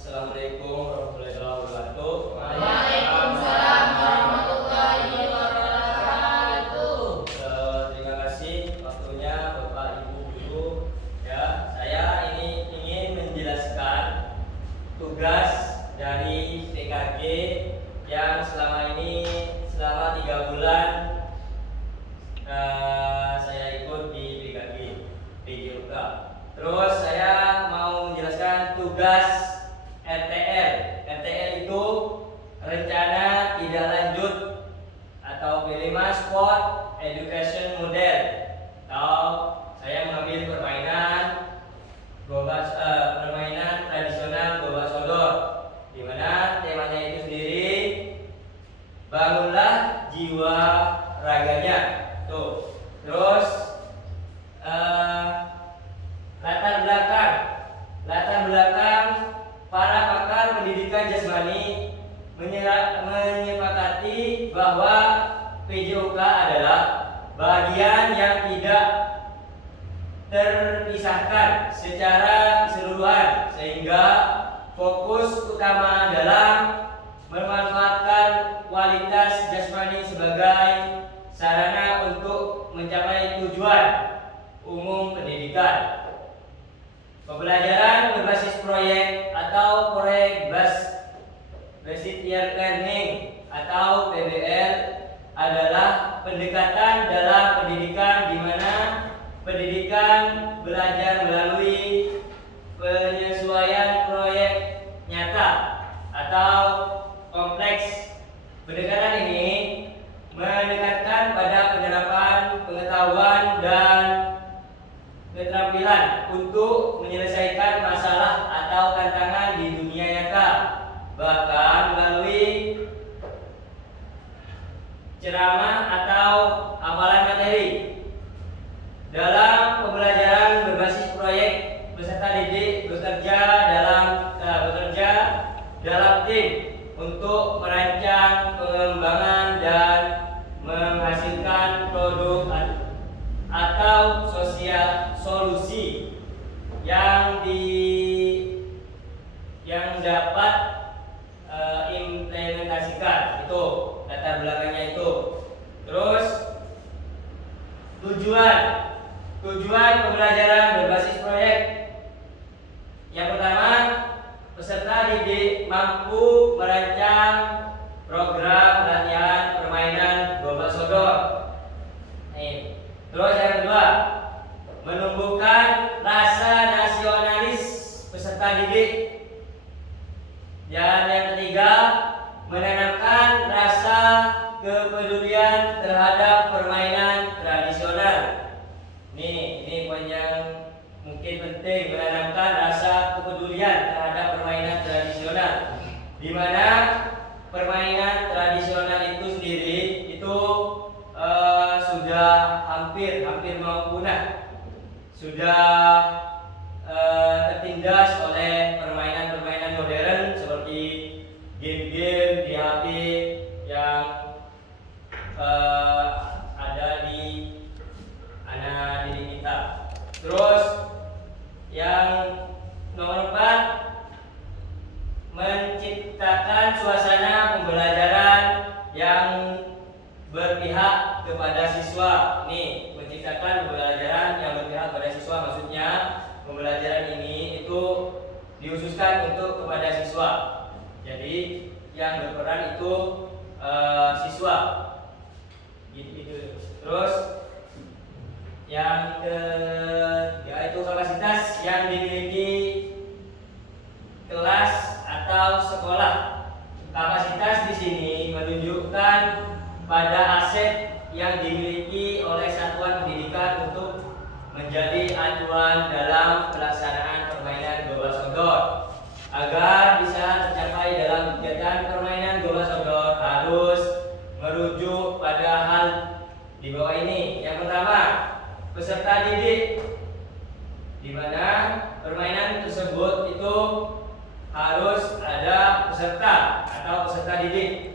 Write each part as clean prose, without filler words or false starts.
Assalamualaikum warahmatullahi wabarakatuh. Waalaikumsalam warahmatullahi wabarakatuh. Terima kasih waktunya Bapak Ibu Guru. Ya, saya ini ingin menjelaskan tugas dari PKG yang selama 3 bulan saya ikut di PKG PJOK. Terus saya mau menjelaskan tugas RTL. RTL itu rencana tidak lanjut atau P5 Sport Education Model. Atau saya mengambil permainan tradisional Gobak Sodor, di mana temanya itu sendiri bangunlah jiwa raganya. Tuh. Terus latar belakang para pakar pendidikan jasmani menyepakati bahwa PJOK adalah bagian yang tidak terpisahkan secara keseluruhan, sehingga fokus utama dalam memanfaatkan kualitas jasmani sebagai sarana untuk mencapai tujuan umum pendidikan. Pembelajaran berbasis proyek atau proyek based learning atau PBL adalah pendekatan dalam pendidikan di mana pendidikan belajar melalui penyesuaian proyek nyata atau kompleks. Pendekatan ini menekankan pada penerapan pengetahuan dan keterampilan untuk menyelesaikan masalah atau tantangan di dunia nyata, bahkan melalui ceramah atau hafalan materi. Dalam pembelajaran berbasis proyek, peserta didik bekerja dalam tim untuk merancang pengembangan dan menghasilkan produk atau solusi yang dapat implementasikan. Itu latar belakangnya itu. Terus tujuan pembelajaran berbasis proyek. Yang pertama, peserta didik mampu merancang program latihan permainan Gobak Sodor. Terus yang kedua, menumbuhkan rasa nasionalis peserta didik. Dan yang ketiga, menanamkan rasa kepedulian terhadap permainan tradisional. Ini poin yang mungkin penting, menanamkan rasa kepedulian terhadap permainan tradisional, di mana permainan tradisional itu sendiri itu sudah hampir mau punah, sudah tertindas oleh permainan modern seperti game-game di HP yang ada di anak didik kita. Terus yang nomor 4, menciptakan suasana pembelajaran yang berpihak kepada siswa. Nih, menciptakan pembelajaran yang berpihak kepada siswa, maksudnya pembelajaran ini itu dihususkan untuk kepada siswa. Jadi yang berperan itu siswa. Gitu. Terus yang yaitu kapasitas yang dimiliki kelas atau sekolah. Kapasitas di sini menunjukkan pada aset yang dimiliki oleh satuan pendidikan untuk menjadi acuan dalam pelaksanaan permainan Gobak Sodor. Agar bisa tercapai dalam kegiatan permainan Gobak Sodor harus merujuk pada hal di bawah ini. Yang pertama, peserta didik, di mana permainan tersebut itu harus ada peserta atau peserta didik.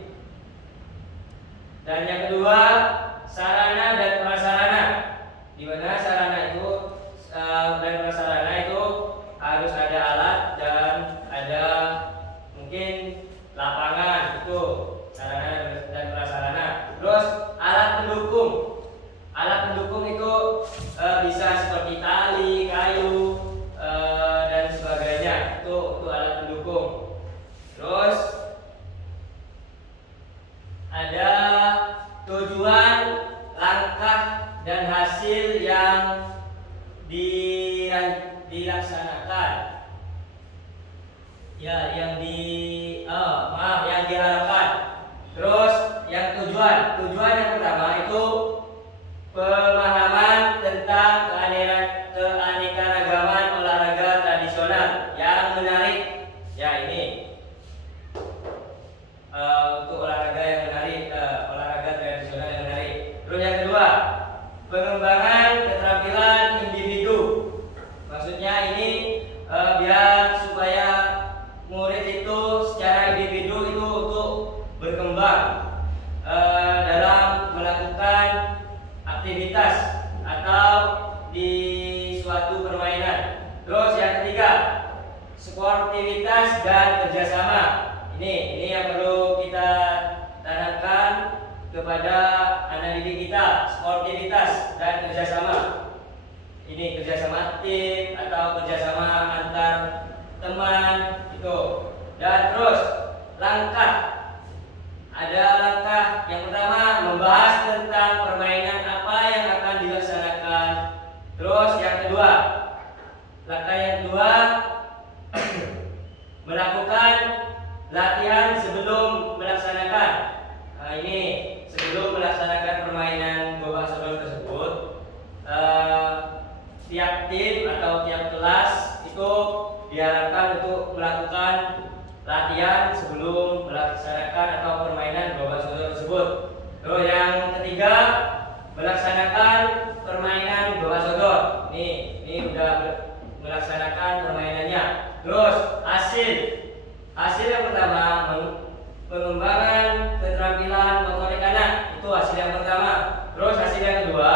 Dan yang kedua, sarana dan prasarana, di mana sarana itu dan prasarana itu harus ada alat dan ada untuk alat pendukung. Terus ada tujuan, langkah dan hasil yang dilaksanakan, ya yang diharapkan. Terus yang tujuan yang pertama itu pemahaman tentang keanekaragaman olahraga tradisional yang menarik. Ya ini untuk olahraga yang menarik, olahraga tradisional yang menarik. Terus yang kedua, pengembangan keterampilan individu. Maksudnya ini biar supaya murid itu secara individu itu untuk berkembang dalam melakukan aktivitas atau di suatu permainan. Terus yang ketiga, sportivitas dan kerjasama. Ini yang perlu kita tanamkan kepada anak didik kita, sportivitas dan kerjasama. Ini kerjasama tim atau kerjasama antar teman itu. Dan terus langkah, ada langkah yang pertama membahas tentang permainan apa yang akan dilaksanakan. Terus yang kedua, langkah yang kedua melakukan latihan sebelum melaksanakan. Nah, ini sebelum melaksanakan permainan gobak sodor tersebut, tiap tim atau tiap kelas itu diharapkan untuk melakukan latihan sebelum melaksanakan atau permainan gobak sodor tersebut. Terus yang ketiga, melaksanakan permainan gobak sodor. Ini udah melaksanakan permainannya. Terus hasil yang pertama, pengembangan keterampilan motorik anak. Itu hasil yang pertama. Terus hasil yang kedua,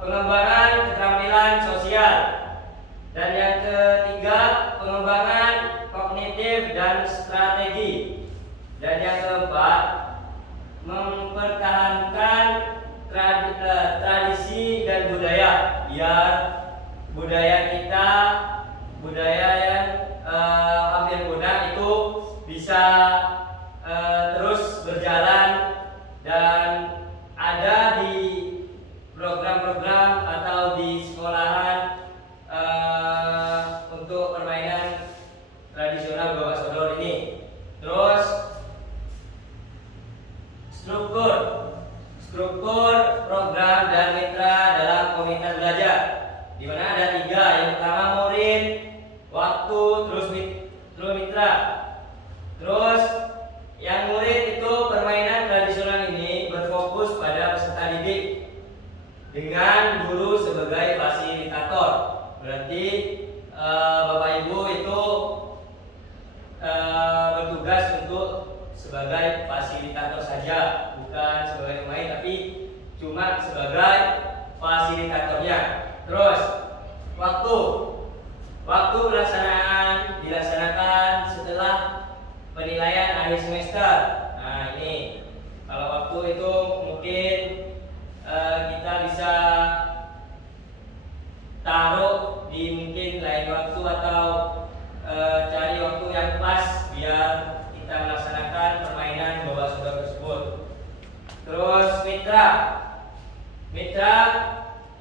pengembangan keterampilan sosial. Dan yang ketiga, pengembangan kognitif dan strategi. Dan yang keempat, mempertahankan tradisi dan budaya, biar budaya kita, budaya yang hampir punah itu bisa terus berjalan dan ada di program-program atau di sekolahan untuk permainan tradisional gobak sodor ini. Terus struktur program dan mitra dalam komunitas belajar, di mana ada 3. Yang pertama murid, waktu, terus mitra. Terus yang murid itu permainan tradisional ini berfokus pada peserta didik dengan guru sebagai fasilitator. Berarti Bapak Ibu itu bertugas untuk sebagai fasilitator saja, bukan sebagai pemain, tapi cuma sebagai fasilitatornya. Terus waktu pelaksanaan dilaksanakan setelah penilaian akhir semester. Nah ini kalau waktu itu mungkin kita bisa taruh di mungkin lain waktu atau cari waktu yang pas biar kita melaksanakan permainan gobak sodor tersebut. Terus mitra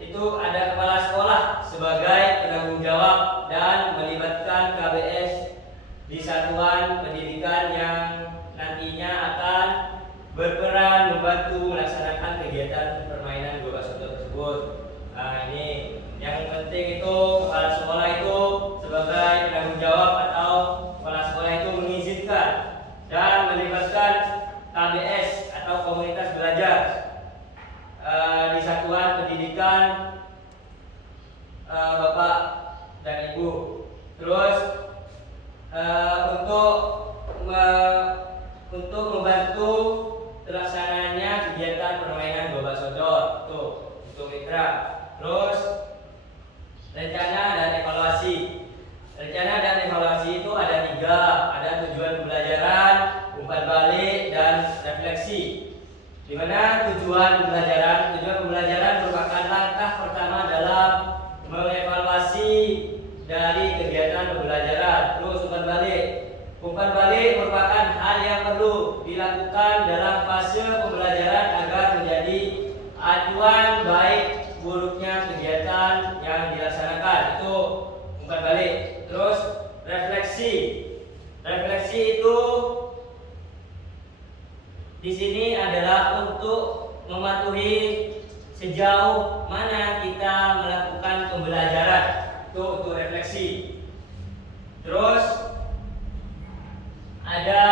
itu ada kepala sekolah sebagai penanggung jawab dan melibatkan KBS di satuan pendidikan yang nantinya akan berperan membantu melaksanakan kegiatan permainan gobak sodor tersebut. Nah ini yang penting itu kepala sekolah itu sebagai penanggung jawab atau kepala sekolah itu mengizinkan dan melibatkan KBS atau komunitas belajar di satuan pendidikan Bapak dan Ibu. Terus untuk membantu terlaksananya kegiatan permainan gobak sodor tuh untuk mitra. Terus rencana dan evaluasi. Rencana dan evaluasi itu ada 3, ada tujuan pembelajaran, umpan balik, dan refleksi. Di mana tujuan pembelajaran merupakan langkah pertama dalam mengevaluasi dari kegiatan pembelajaran. Terus umpan Umpan balik merupakan hal yang perlu dilakukan dalam fase pembelajaran agar menjadi acuan baik buruknya kegiatan yang dilaksanakan. Itu umpan balik. Terus refleksi. Refleksi itu di sini adalah untuk mematuhi sejauh mana kita melakukan pembelajaran. Itu untuk refleksi. Terus ada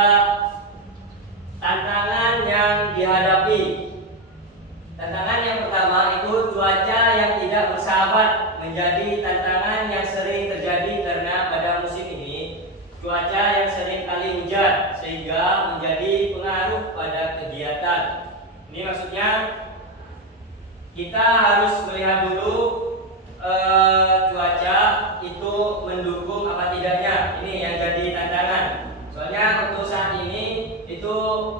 tantangan yang dihadapi. Tantangan yang pertama itu cuaca yang tidak bersahabat menjadi tantangan yang sering terjadi karena pada musim ini cuaca yang sering kali hujan sehingga menjadi pengaruh pada kegiatan. Ini maksudnya kita harus melihat dulu cuaca itu mendukung apa tidaknya. Ini yang jadi tantangan. Soalnya untuk saat ini itu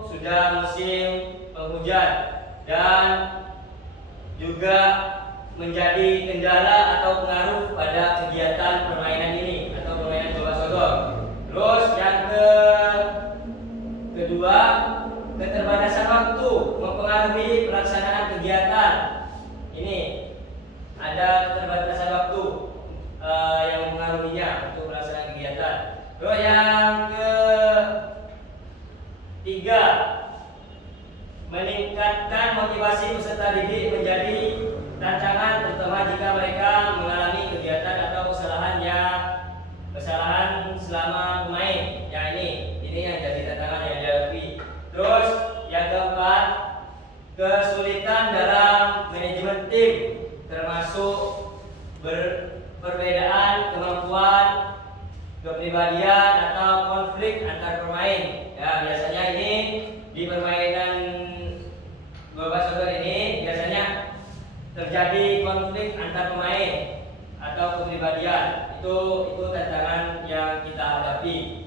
sudah musim penghujan dan juga menjadi kendala atau pengaruh pada kegiatan permainan ini atau permainan bola sodor. Terus yang kedua, keterbatasan waktu mempengaruhi pelaksanaan kegiatan. Ini ada keterbatasan waktu yang mempengaruhinya untuk pelaksanaan kegiatan. Terus yang ketiga, meningkatkan motivasi peserta didik menjadi tantangan terutama jika mereka mengalami kegiatan atau kesalahan selama bermain. Ya ini yang jadi tantangan yang dihadapi. Terus yang keempat, kesulitan dalam manajemen tim termasuk perbedaan kemampuan, kepribadian atau konflik antar pemain. Ya biasanya ini di permainan bola sodor ini biasanya terjadi konflik antar pemain atau kepribadian. Itu tantangan yang kita hadapi.